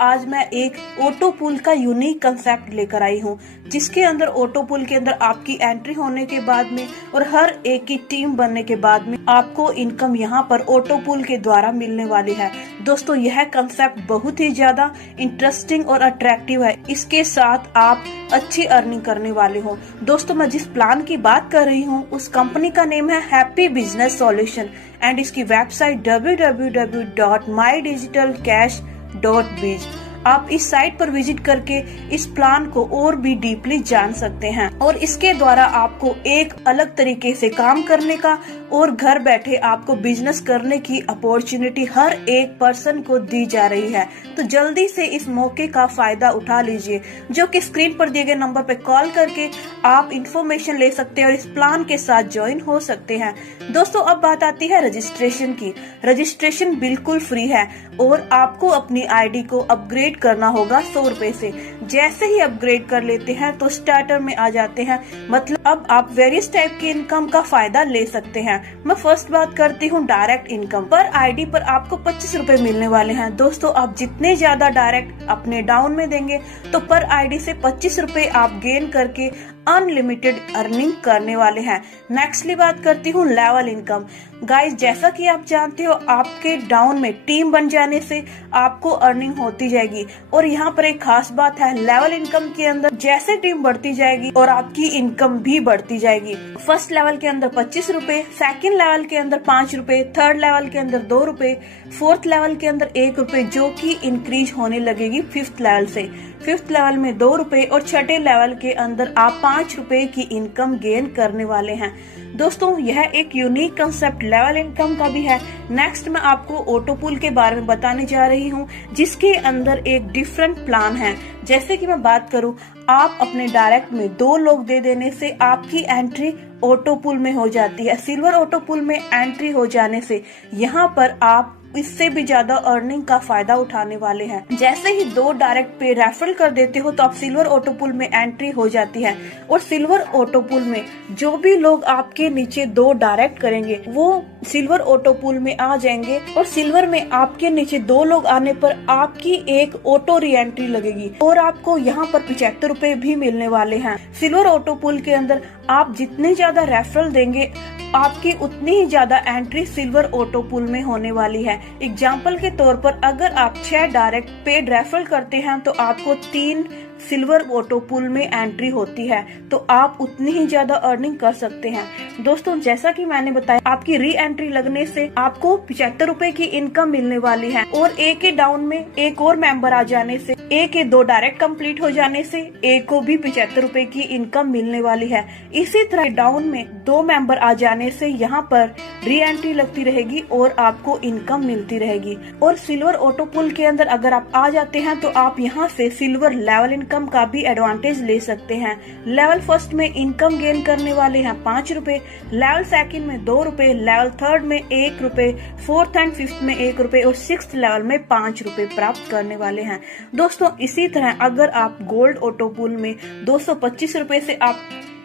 आज मैं एक ऑटो पूल का यूनिक कंसेप्ट लेकर आई हूँ, जिसके अंदर ऑटो पूल के अंदर आपकी एंट्री होने के बाद में और हर एक की टीम बनने के बाद में आपको इनकम यहाँ पर ऑटो पूल के द्वारा मिलने वाली है। दोस्तों, यह कंसेप्ट बहुत ही ज्यादा इंटरेस्टिंग और अट्रैक्टिव है। इसके साथ आप अच्छी अर्निंग करने वाले हो। दोस्तों, मैं जिस प्लान की बात कर रही हूँ उस कंपनी का नेम है हैप्पी बिजनेस सॉल्यूशन एंड इसकी वेबसाइट www.mydigitalcash.biz। आप इस साइट पर विजिट करके इस प्लान को और भी डीपली जान सकते हैं और इसके द्वारा आपको एक अलग तरीके से काम करने का और घर बैठे आपको बिजनेस करने की अपॉर्चुनिटी हर एक पर्सन को दी जा रही है। तो जल्दी से इस मौके का फायदा उठा लीजिए, जो कि स्क्रीन पर दिए गए नंबर पर कॉल करके आप इंफॉर्मेशन ले सकते हैं और इस प्लान के साथ ज्वाइन हो सकते हैं। दोस्तों, अब बात आती है रजिस्ट्रेशन की। रजिस्ट्रेशन बिल्कुल फ्री है और आपको अपनी आईडी को अपग्रेड करना होगा 100 रुपए से। जैसे ही अपग्रेड कर लेते हैं तो स्टार्टर में आ जाते हैं, मतलब अब आप वेरियस टाइप की इनकम का फायदा ले सकते हैं। मैं फर्स्ट बात करती हूँ डायरेक्ट इनकम। पर आईडी पर आपको 25 रुपए मिलने वाले हैं। दोस्तों, आप जितने ज्यादा डायरेक्ट अपने डाउन में देंगे तो पर आईडी से 25 रुपए आप गेन करके अनलिमिटेड अर्निंग करने वाले हैं। नेक्स्टली बात करती हूँ लेवल इनकम। गाइस, जैसा कि आप जानते हो, आपके डाउन में टीम बन जाने से आपको अर्निंग होती जाएगी और यहाँ पर एक खास बात है, लेवल इनकम के अंदर जैसे टीम बढ़ती जाएगी और आपकी इनकम भी बढ़ती जाएगी। फर्स्ट लेवल के अंदर 25 रुपए, सेकेंड लेवल के अंदर 5 रुपए, थर्ड लेवल के अंदर 2 रुपए, फोर्थ लेवल के अंदर 1 रुपए, जो कि इंक्रीज होने लगेगी फिफ्थ लेवल से। फिफ्थ लेवल में 2 रुपए और छठे लेवल के अंदर आप 5 रुपए की इनकम गेन करने वाले हैं। दोस्तों, यह एक यूनिक कंसेप्ट लेवल इनकम का भी है। नेक्स्ट मैं आपको ऑटो पूल के बारे में बताने जा रही हूँ, जिसके अंदर एक डिफरेंट प्लान है। जैसे कि मैं बात करूँ, आप अपने डायरेक्ट में 2 लोग दे देने से आपकी एंट्री ऑटो पूल में हो जाती है। सिल्वर ऑटो पूल में एंट्री हो जाने से यहाँ पर आप इससे भी ज्यादा अर्निंग का फायदा उठाने वाले हैं। जैसे ही 2 डायरेक्ट पे रेफरल कर देते हो तो आप सिल्वर ऑटो पूल में एंट्री हो जाती है और सिल्वर ऑटो पूल में जो भी लोग आपके नीचे 2 डायरेक्ट करेंगे वो सिल्वर ऑटो पूल में आ जाएंगे और सिल्वर में आपके नीचे 2 लोग आने पर आपकी एक ऑटो री एंट्री लगेगी और आपको यहाँ पर 75 रुपए भी मिलने वाले हैं। सिल्वर ऑटो पूल के अंदर आप जितने ज्यादा रेफरल देंगे आपकी उतनी ही ज्यादा एंट्री सिल्वर ऑटो पूल में होने वाली है। एग्जाम्पल के तौर पर अगर आप 6 डायरेक्ट पेड रेफरल करते हैं तो आपको 3 सिल्वर ऑटो पूल में एंट्री होती है, तो आप उतनी ही ज्यादा अर्निंग कर सकते हैं। दोस्तों, जैसा कि मैंने बताया, आपकी री एंट्री लगने से आपको 75 रुपए की इनकम मिलने वाली है और एक के डाउन में एक और मेंबर आ जाने से, एक के 2 डायरेक्ट कंप्लीट हो जाने से एक को भी 75 रुपए की इनकम मिलने वाली है। इसी तरह डाउन में 2 मेंबर आ जाने से यहाँ पर री एंट्री लगती रहेगी और आपको इनकम मिलती रहेगी। और सिल्वर ऑटो पूल के अंदर अगर आप आ जाते हैं तो आप यहाँ से सिल्वर लेवल इनकम का भी एडवांटेज ले सकते हैं। लेवल फर्स्ट में इनकम गेन करने वाले हैं 5 रुपए, लेवल सेकंड में 2 रुपए, लेवल थर्ड में 1 रुपए, फोर्थ एंड फिफ्थ में 1 रुपए और सिक्स्थ लेवल में 5 रुपए प्राप्त करने वाले हैं। दोस्तों, इसी तरह अगर आप गोल्ड ऑटो पूल में 225 रुपए से आप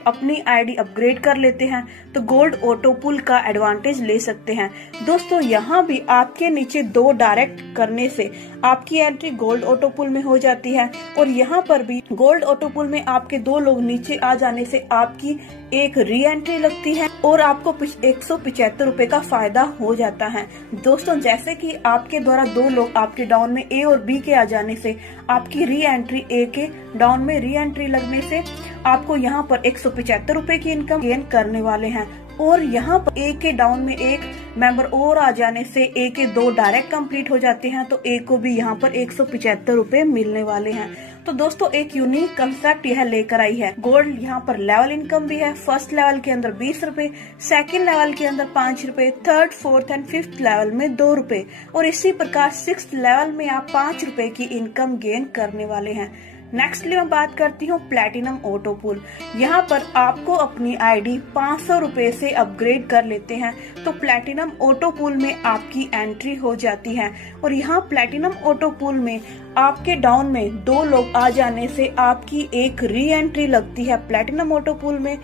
अपनी आईडी अपग्रेड कर लेते हैं तो गोल्ड ऑटो पूल का एडवांटेज ले सकते हैं। दोस्तों, यहाँ भी आपके नीचे 2 डायरेक्ट करने से आपकी एंट्री गोल्ड ऑटो पूल में हो जाती है और यहाँ पर भी गोल्ड ऑटो पूल में आपके 2 लोग नीचे आ जाने से आपकी एक री एंट्री लगती है और आपको 175 रुपए का फायदा हो जाता है। दोस्तों, जैसे कि आपके द्वारा 2 लोग आपके डाउन में ए और बी के आ जाने से आपकी री एंट्री ए के डाउन में री एंट्री लगने से आपको यहाँ पर 175 रुपए की इनकम गेन करने वाले हैं और यहाँ पर ए के डाउन में एक मेंबर और आ जाने से ए के 2 डायरेक्ट कंप्लीट हो जाते हैं तो ए को भी यहाँ पर 175 रुपए मिलने वाले हैं। तो दोस्तों, एक यूनिक कंसेप्ट यह लेकर आई है। गोल्ड यहाँ पर लेवल इनकम भी है। फर्स्ट लेवल के अंदर 20 रुपए, सेकेंड लेवल के अंदर 5 रुपए, third, fourth and fifth level में 2 रुपए और इसी प्रकार सिक्स्थ लेवल में आप 5 रुपए की इनकम गेन करने वाले हैं। नेक्स्टली मैं बात करती हूँ प्लैटिनम ऑटो पूल। यहाँ पर आपको अपनी आईडी 500 रुपए से अपग्रेड कर लेते हैं तो प्लैटिनम ऑटो पूल में आपकी एंट्री हो जाती है और यहाँ प्लैटिनम ऑटो पूल में आपके डाउन में 2 लोग आ जाने से आपकी एक री एंट्री लगती है। प्लैटिनम ऑटो पूल में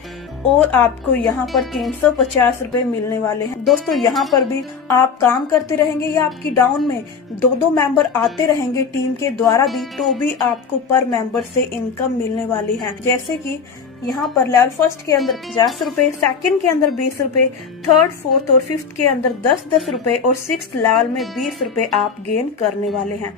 और आपको यहाँ पर 350 रुपए मिलने वाले हैं। दोस्तों यहाँ पर भी आप काम करते रहेंगे या आपकी डाउन में 2-2 मेंबर आते रहेंगे टीम के द्वारा भी, तो भी आपको पर मेंबर से इनकम मिलने वाली है। जैसे कि यहाँ पर लेवल फर्स्ट के अंदर 50 रुपए, सेकंड के अंदर 20 रुपए, थर्ड, फोर्थ और फिफ्थ के अंदर 10-10 रुपए और सिक्स्थ लेवल में 20 रुपए आप गेन करने वाले हैं।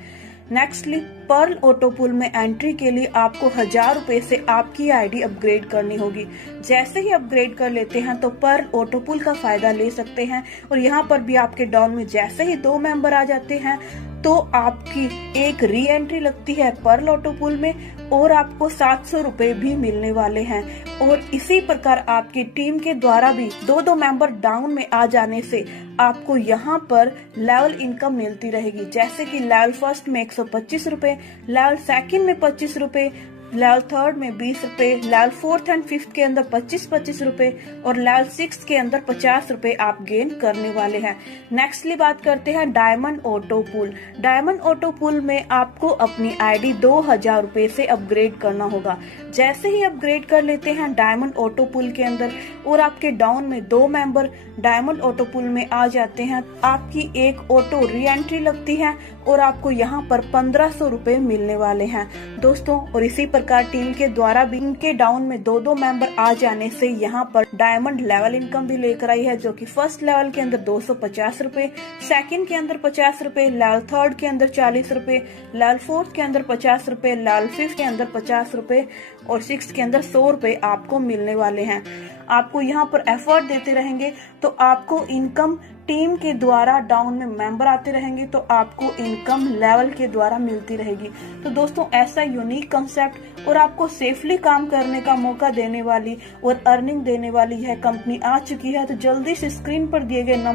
नेक्स्टली पर्ल ऑटो पुल में एंट्री के लिए आपको 1000 रुपए से आपकी आईडी अपग्रेड करनी होगी। जैसे ही अपग्रेड कर लेते हैं तो पर्ल ऑटो पुल का फायदा ले सकते हैं और यहाँ पर भी आपके डाउन में जैसे ही 2 मेंबर आ जाते हैं तो आपकी एक री एंट्री लगती है पर्ल ऑटो पुल में और आपको 700 रुपए भी मिलने वाले हैं। और इसी प्रकार आपकी टीम के द्वारा भी 2-2 मेंबर डाउन में आ जाने से आपको यहाँ पर लेवल इनकम मिलती रहेगी। जैसे कि लेवल फर्स्ट में 125 रुपए, लेवल सेकंड में 25 रुपए, लेवल थर्ड में 20 रुपए, लेवल फोर्थ एंड फिफ्थ के अंदर 25-25 रुपए और लेवल सिक्स के अंदर 50 रुपए आप गेन करने वाले हैं। नेक्स्टली बात करते हैं डायमंड ऑटो पुल। डायमंड ऑटो पुल में आपको अपनी आईडी 2000 रुपए से अपग्रेड करना होगा। जैसे ही अपग्रेड कर लेते हैं डायमंड ऑटो पुल के अंदर और आपके डाउन में 2 मेंबर डायमंड ऑटो पुल में आ जाते हैं, आपकी एक ऑटो री एंट्री लगती है और आपको यहाँ पर 1500 रुपए मिलने वाले हैं दोस्तों। और इसी प्रकार टीम के द्वारा भी इनके डाउन में 2-2 मेंबर आ जाने से यहाँ पर डायमंड लेवल इनकम भी लेकर आई है, जो कि फर्स्ट लेवल के अंदर 250 रुपए, सेकंड के अंदर 50 रुपए, लेवल थर्ड के अंदर 40 रुपए, लेवल फोर्थ के अंदर 50 रुपए, लेवल फिफ्थ के अंदर 50 रुपए और सिक्स के अंदर 100 रुपए आपको मिलने वाले हैं। आपको यहाँ पर एफर्ट देते रहेंगे तो आपको इनकम टीम के द्वारा डाउन में मेंबर आते रहेंगे तो आपको इनकम लेवल के द्वारा मिलती रहेगी। तो दोस्तों ऐसा यूनिक कंसेप्ट और आपको सेफली काम करने का मौका देने वाली और अर्निंग देने वाली है कंपनी आ चुकी है। तो जल्दी से स्क्रीन पर दिए गए नंबर